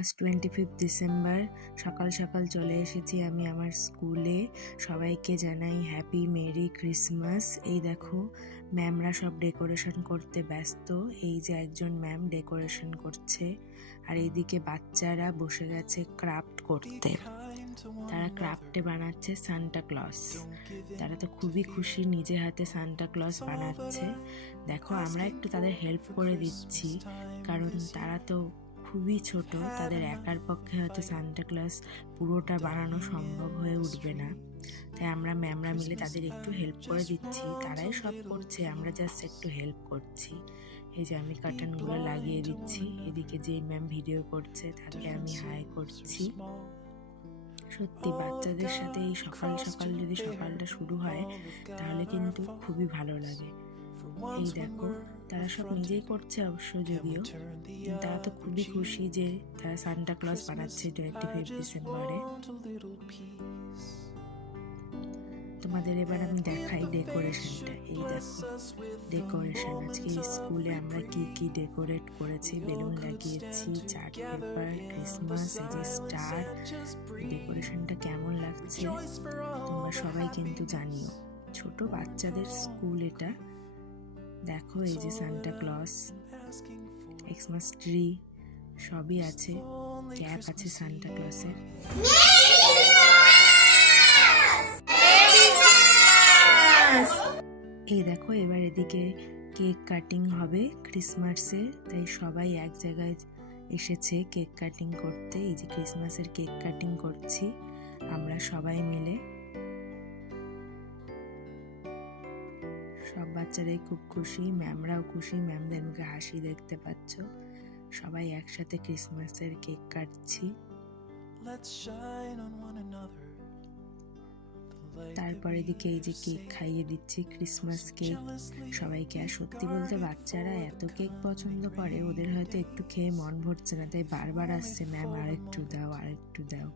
আজ 25 ডিসেম্বর সকাল সকাল চলে এসেছি আমি আমার স্কুলে। সবাইকে জানাই হ্যাপি মেরি ক্রিসমাস। এই দেখো ম্যামরা সব ডেকোরেশন করতে ব্যস্ত। এই যে একজন ম্যাম ডেকোরেশন করছে, আর এইদিকে বাচ্চারা বসে গেছে ক্রাফট করতে। তারা ক্রাফটে বানাচ্ছে সান্টা ক্লজ। তারা তো খুবই খুশি, নিজে হাতে সান্টা ক্লজ বানাচ্ছে। দেখো আমরা একটু তাদের হেল্প করে দিচ্ছি, কারণ তারা তো খুবই ছোট, তাদের একার পক্ষে হয়তো সান্টা ক্লজ পুরোটা বানানো সম্ভব হয়ে উঠবে না। তাই আমরা ম্যামরা মিলে তাদের একটু হেল্প করে দিচ্ছি। তারাই সব করছে, আমরা জাস্ট একটু হেল্প করছি। এই যে আমি কার্টনগুলো লাগিয়ে দিচ্ছি। এদিকে যে ম্যাম ভিডিও করছে তাকে আমি হাই করছি। সত্যি বাচ্চাদের সাথে এই সকাল সকাল যদি সকালটা শুরু হয় তাহলে কিন্তু খুবই ভালো লাগে। এই দেখো তারা সব নিজেই করছে অবশ্য, যদিও তারা তো খুবই খুশি যে তারা সান্টা ক্লজ বানাচ্ছে 25 ডিসেম্বরে। তোমাদের এবার আমি দেখাই ডেকোরেশনটা। এই দেখো ডেকোরেশন, আজকে স্কুলে আমরা কি কি ডেকোরেট করেছি। বেলুন লাগিয়েছি, চার্ট পেপার, ক্রিসমাস, এই যে স্টার। ডেকোরেশনটা কেমন লাগছে তোমরা সবাই কিন্তু জানিও। ছোট বাচ্চাদের স্কুল এটা। দেখো এই যে সান্টা ক্লজ, ক্রিসমাস ট্রি সবই আছে, ক্যাপ আছে সান্টা ক্লজের। এই দেখো এবার এদিকে কেক কাটিং হবে ক্রিসমাসে, তাই সবাই এক জায়গায় এসেছে কেক কাটিং করতে। এই যে ক্রিসমাসের কেক কাটিং করছি আমরা সবাই মিলে। সব বাচ্চারাই খুব খুশি, ম্যামরাও খুশি, ম্যামদের মুখে হাসি দেখতে পাচ্ছ। সবাই একসাথে ক্রিসমাসের কেক কাটছি। তারপরে দিকে এই যে কেক খাইয়ে দিচ্ছি, ক্রিসমাস কেক সবাইকে। আর সত্যি বলতে বাচ্চারা এত কেক পছন্দ করে, ওদের হয়তো একটু খেয়ে মন ভরছে না, তাই বারবার আসছে ম্যাম আরেকটু দাও আরেকটু দাও।